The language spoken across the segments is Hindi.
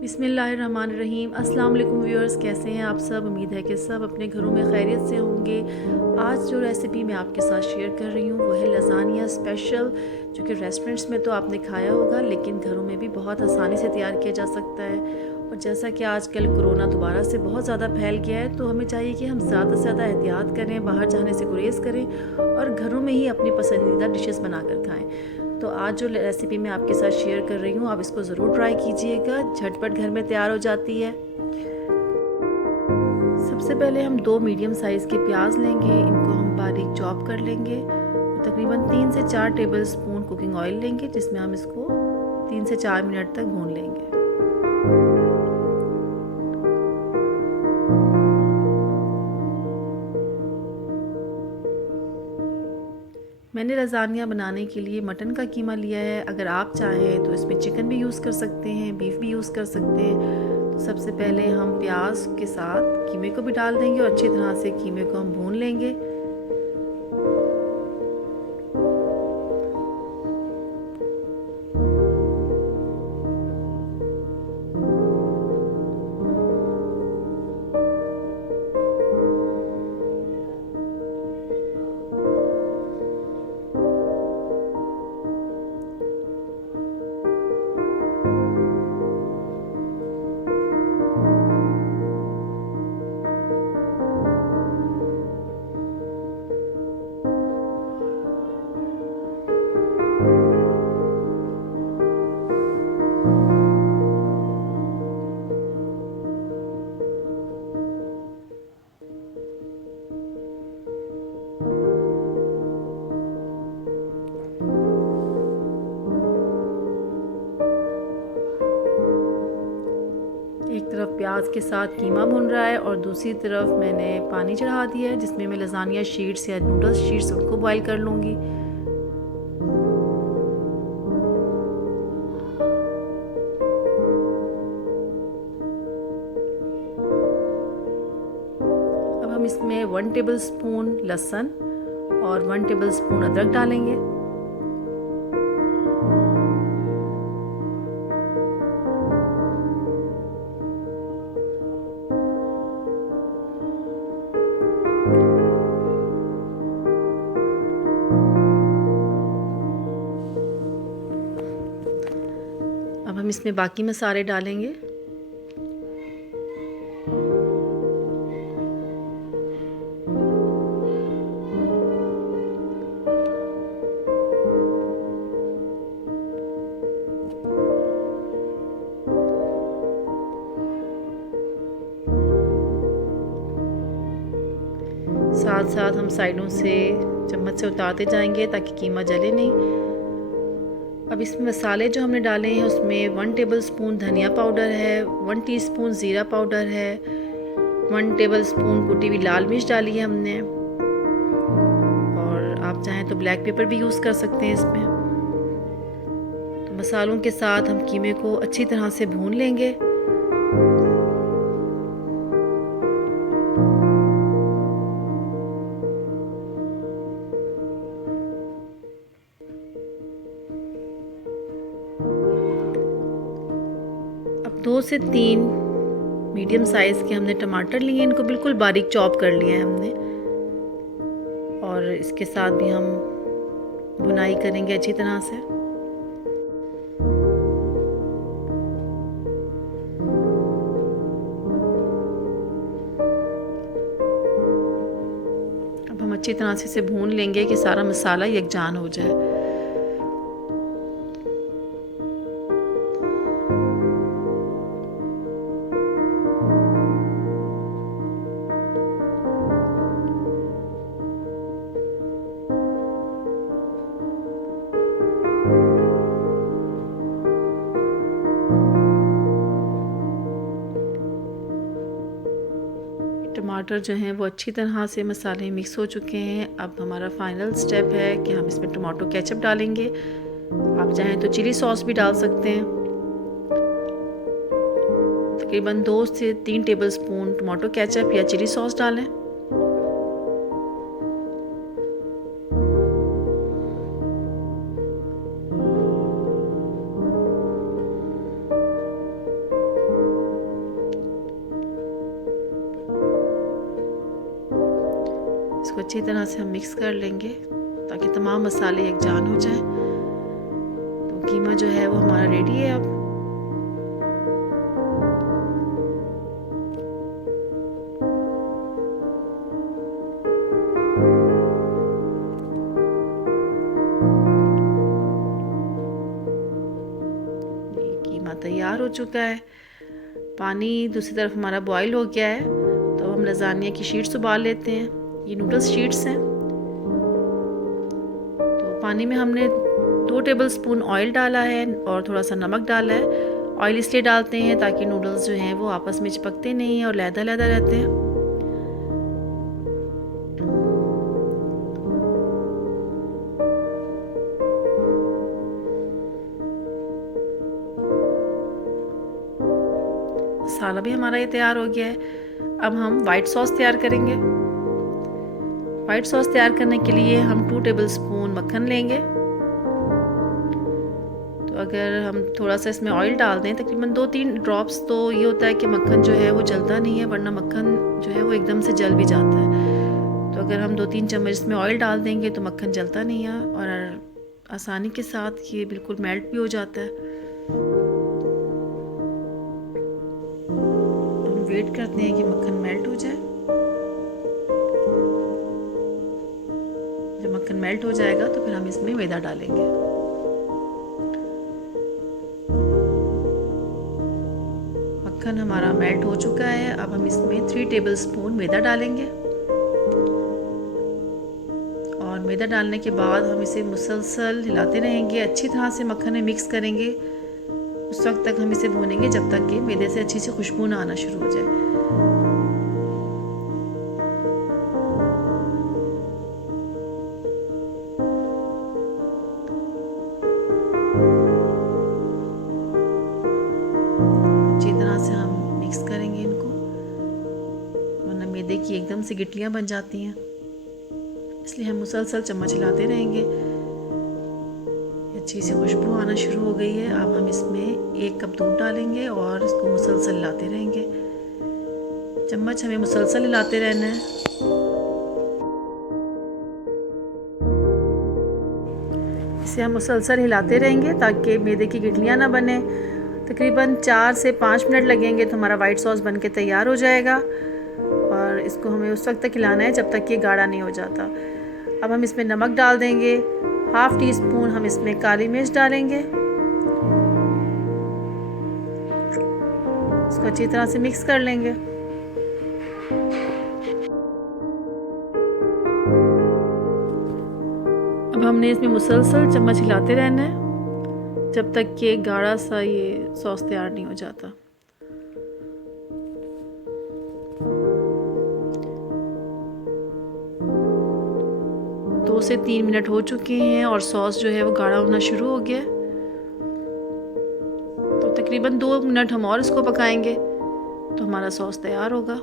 बिस्मिल्लाहिर्रहमानिर्रहीम। अस्सलाम वालेकुम व्यूअर्स, कैसे हैं आप सब। उम्मीद है कि सब अपने घरों में खैरियत से होंगे। आज जो रेसिपी मैं आपके साथ शेयर कर रही हूँ वो है लज़ानिया स्पेशल, जो कि रेस्टोरेंट्स में तो आपने खाया होगा लेकिन घरों में भी बहुत आसानी से तैयार किया जा सकता है। और जैसा कि आजकल कोरोना दोबारा से बहुत ज़्यादा फैल गया है, तो हमें चाहिए कि हम ज़्यादा से ज़्यादा एहतियात करें, बाहर जाने से गुरेज़ करें और घरों में ही अपनी पसंदीदा डिशेस बनाकर खाएं। तो आज जो रेसिपी मैं आपके साथ शेयर कर रही हूँ, आप इसको ज़रूर ट्राई कीजिएगा। झटपट घर में तैयार हो जाती है। सबसे पहले हम 2 मीडियम साइज़ के प्याज लेंगे, इनको हम बारीक चॉप कर लेंगे। तकरीबन 3 से 4 टेबल स्पून कुकिंग ऑयल लेंगे, जिसमें हम इसको 3 से 4 मिनट तक भून लेंगे। मैंने लज़ानिया बनाने के लिए मटन का कीमा लिया है। अगर आप चाहें तो इसमें चिकन भी यूज़ कर सकते हैं, बीफ भी यूज़ कर सकते हैं। तो सबसे पहले हम प्याज के साथ कीमे को भी डाल देंगे और अच्छी तरह से कीमे को हम भून लेंगे। एक तरफ प्याज के साथ कीमा भुन रहा है और दूसरी तरफ मैंने पानी चढ़ा दिया है, जिसमें मैं लज़ानिया शीट्स या नूडल्स शीट्स उनको बॉईल कर लूँगी। अब हम इसमें 1 टेबल स्पून लहसुन और 1 टेबल स्पून अदरक डालेंगे। अब हम इसमें बाकी मसाले डालेंगे। साथ साथ हम साइडों से चम्मच से उतारते जाएंगे ताकि कीमा जले नहीं। अब इसमें मसाले जो हमने डाले हैं उसमें 1 टेबल स्पून धनिया पाउडर है, 1 टीस्पून ज़ीरा पाउडर है, 1 टेबल स्पून कुटी हुई लाल मिर्च डाली है हमने, और आप चाहें तो ब्लैक पेपर भी यूज़ कर सकते हैं इसमें। तो मसालों के साथ हम कीमे को अच्छी तरह से भून लेंगे। अब 2 से 3 मीडियम साइज़ के हमने टमाटर लिए, इनको बिल्कुल बारीक चॉप कर लिया है हमने, और इसके साथ भी हम भुनाई करेंगे अच्छी तरह से। अब हम अच्छी तरह से इसे भून लेंगे कि सारा मसाला यकजान हो जाए। टमाटर जो हैं वो अच्छी तरह से मसाले मिक्स हो चुके हैं। अब हमारा फाइनल स्टेप है कि हम इसमें टमाटो केचप डालेंगे। आप चाहें तो चिली सॉस भी डाल सकते हैं। तकरीबन 2 से 3 टेबल स्पून टमाटो केचप या चिली सॉस डालें। इसको अच्छी तरह से हम मिक्स कर लेंगे ताकि तमाम मसाले एक जान हो जाएं। तो कीमा जो है वो हमारा रेडी है अब। कीमा तैयार हो चुका है। पानी दूसरी तरफ हमारा बॉईल हो गया है। तो हम लजानिया की शीट्स उबाल लेते हैं। ये नूडल्स शीट्स हैं। तो पानी में हमने 2 टेबलस्पून ऑयल डाला है और थोड़ा सा नमक डाला है। ऑयल इसलिए डालते हैं ताकि नूडल्स जो हैं वो आपस में चिपकते नहीं हैं और लैदा लैदा रहते हैं। मसाला भी हमारा ये तैयार हो गया है। अब हम वाइट सॉस तैयार करेंगे। वाइट सॉस तैयार करने के लिए हम 2 टेबलस्पून मक्खन लेंगे। तो अगर हम थोड़ा सा इसमें ऑयल डाल दें, तकरीबन 2-3 ड्रॉप्स, तो ये होता है कि मक्खन जो है वो जलता नहीं है, वरना मक्खन जो है वो एकदम से जल भी जाता है। तो अगर हम 2-3 चम्मच इसमें ऑयल डाल देंगे तो मक्खन जलता नहीं है और आसानी के साथ ये बिल्कुल मेल्ट भी हो जाता है। हम वेट करते हैं कि मक्खन मेल्ट हो जाए। जब मक्खन मेल्ट हो जाएगा तो फिर हम इसमें मैदा डालेंगे। मक्खन हमारा मेल्ट हो चुका है। अब हम इसमें 3 टेबलस्पून मैदा डालेंगे और मैदा डालने के बाद हम इसे मुसलसल हिलाते रहेंगे। अच्छी तरह से मक्खन में मिक्स करेंगे। उस वक्त तक हम इसे भूनेंगे जब तक कि मैदे से अच्छी सी खुशबू ना आना शुरू हो जाए। अच्छी तरह से हम मिक्स करेंगे इनको, वरना मैदे की एकदम से गिटलियां बन जाती हैं। इसलिए हम मुसलसल चम्मच हिलाते रहेंगे। अच्छी सी खुशबू आना शुरू हो गई है। अब हम इसमें 1 कप दूध डालेंगे और इसको मुसलसल हिलाते रहेंगे। चम्मच हमें मुसलसल हिलाते रहना है। इसे हम मुसलसल हिलाते रहेंगे ताकि मैदे की गिटलियां ना बने। तकरीबन 4 से 5 मिनट लगेंगे तो हमारा वाइट सॉस बनके तैयार हो जाएगा और इसको हमें उस वक्त तक हिलाना है जब तक कि गाढ़ा नहीं हो जाता। अब हम इसमें नमक डाल देंगे। 1/2 टीस्पून हम इसमें काली मिर्च डालेंगे। इसको अच्छी तरह से मिक्स कर लेंगे। अब हमने इसमें मुसलसल चम्मच हिलाते रहना है जब तक कि गाढ़ा सा ये सॉस तैयार नहीं हो जाता। दो से 3 मिनट हो चुके हैं और सॉस जो है वो गाढ़ा होना शुरू हो गया। तो तकरीबन 2 मिनट हम और इसको पकाएंगे तो हमारा सॉस तैयार होगा।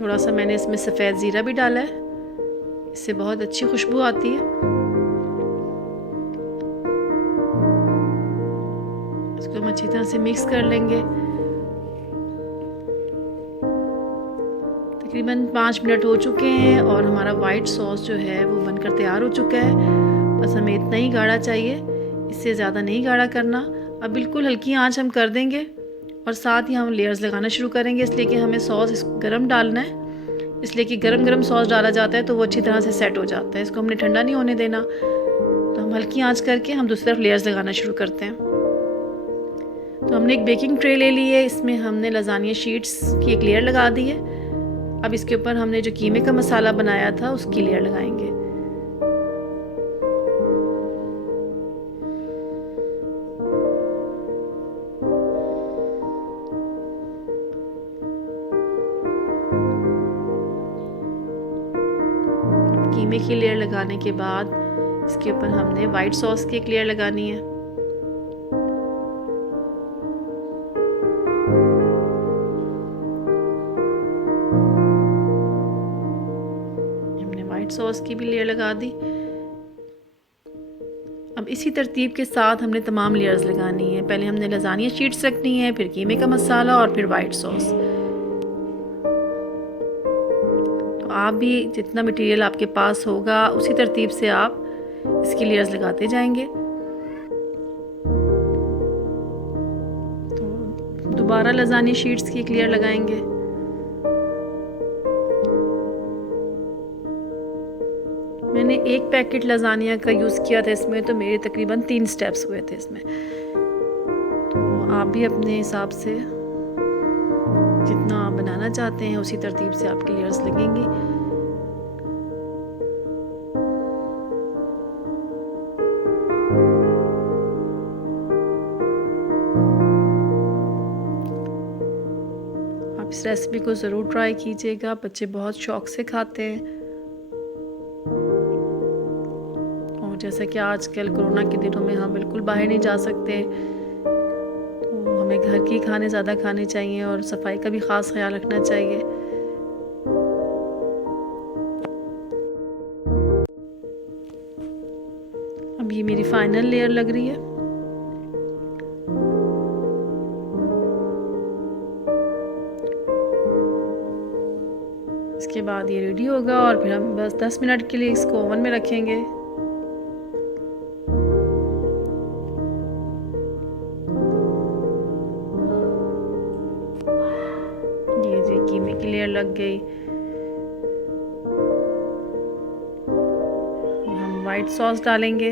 थोड़ा सा मैंने इसमें सफ़ेद ज़ीरा भी डाला है, इससे बहुत अच्छी खुशबू आती है। इसको हम अच्छी तरह से मिक्स कर लेंगे। तकरीबन 5 मिनट हो चुके हैं और हमारा वाइट सॉस जो है वो बनकर तैयार हो चुका है। बस हमें इतना ही गाढ़ा चाहिए, इससे ज़्यादा नहीं गाढ़ा करना। अब बिल्कुल हल्की आंच हम कर देंगे और साथ ही हम लेयर्स लगाना शुरू करेंगे, इसलिए कि हमें सॉस गरम डालना है। इसलिए कि गरम गरम सॉस डाला जाता है तो वो अच्छी तरह से सेट हो जाता है। इसको हमने ठंडा नहीं होने देना। तो हम हल्की आंच करके हम दूसरी तरफ लेयर्स लगाना शुरू करते हैं। तो हमने एक बेकिंग ट्रे ले ली है, इसमें हमने लजानिया शीट्स की एक लेयर लगा दी है। अब इसके ऊपर हमने जो कीमे का मसाला बनाया था उसकी लेयर लगाएंगे। कीमे की लेयर लगाने के बाद इसके ऊपर हमने वाइट सॉस की एक लेयर लगानी है। हमने वाइट सॉस की भी लेयर लगा दी। अब इसी तरतीब के साथ हमने तमाम लेयर्स लगानी है। पहले हमने लजानिया शीट्स रखनी है, फिर कीमे का मसाला और फिर वाइट सॉस। तो आप भी जितना मटेरियल आपके पास होगा उसी तरतीब से आप इसकी लेयर्स लगाते जाएंगे। तो दोबारा लजानिया शीट्स की एक लेयर लगाएंगे। मैंने एक पैकेट लजानिया का यूज़ किया था इसमें, तो मेरे तकरीबन 3 स्टेप्स हुए थे इसमें। तो आप भी अपने हिसाब से जितना आप बनाना चाहते हैं उसी तरतीब से आपकी लेयर्स लगेंगी। आप इस रेसिपी को ज़रूर ट्राई कीजिएगा, बच्चे बहुत शौक़ से खाते हैं। जैसा कि आजकल कोरोना के दिनों में हम बिल्कुल बाहर नहीं जा सकते, तो हमें घर के खाने ज़्यादा खाने चाहिए और सफाई का भी ख़ास ख्याल रखना चाहिए। अब ये मेरी फाइनल लेयर लग रही है। इसके बाद ये रेडी होगा और फिर हम बस 10 मिनट के लिए इसको ओवन में रखेंगे। कीमे की लेयर लग गई। हम वाइट सॉस डालेंगे।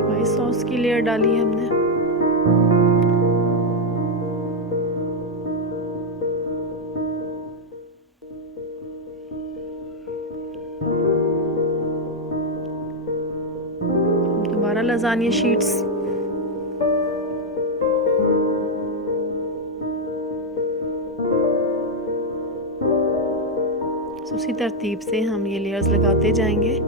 वाइट सॉस की लेयर डाली है हमने। दोबारा लजानिया शीट्स। उसी तरतीब से हम ये लेयर्स लगाते जाएंगे।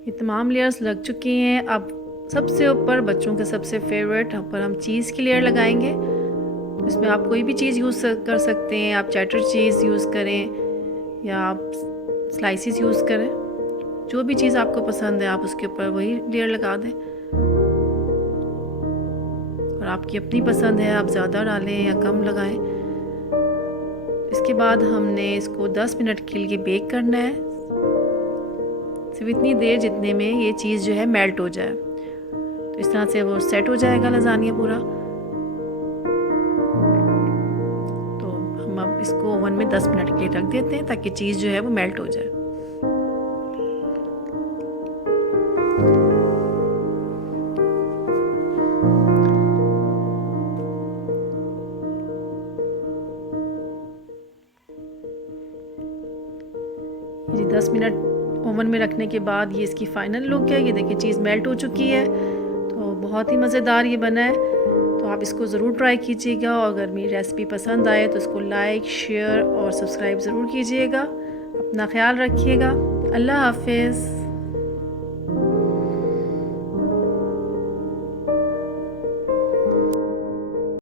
ये तमाम लेयर्स लग चुकी हैं। अब सबसे ऊपर बच्चों के सबसे फेवरेट पर हम चीज़ की लेयर लगाएंगे। इसमें आप कोई भी चीज़ यूज़ कर सकते हैं। आप चेडर चीज़ यूज़ करें या आप स्लाइसिस यूज़ करें, जो भी चीज़ आपको पसंद है आप उसके ऊपर वही लेयर लगा दें। और आपकी अपनी पसंद है, आप ज़्यादा डालें या कम लगाएं। इसके बाद हमने इसको 10 मिनट के लिए बेक करना है, सिर्फ इतनी देर जितने में ये चीज़ जो है मेल्ट हो जाए। तो इस तरह से वो सेट हो जाएगा लजानिया पूरा। तो हम अब इसको ओवन में 10 मिनट के लिए रख देते हैं ताकि चीज़ जो है वो मेल्ट हो जाए। ये 10 मिनट ओवन में रखने के बाद ये इसकी फ़ाइनल लुक है। ये देखिए चीज़ मेल्ट हो चुकी है, तो बहुत ही मज़ेदार ये बना है। तो आप इसको ज़रूर ट्राई कीजिएगा और अगर मेरी रेसिपी पसंद आए तो इसको लाइक, शेयर और सब्सक्राइब ज़रूर कीजिएगा। अपना ख्याल रखिएगा। अल्लाह हाफ़िज़।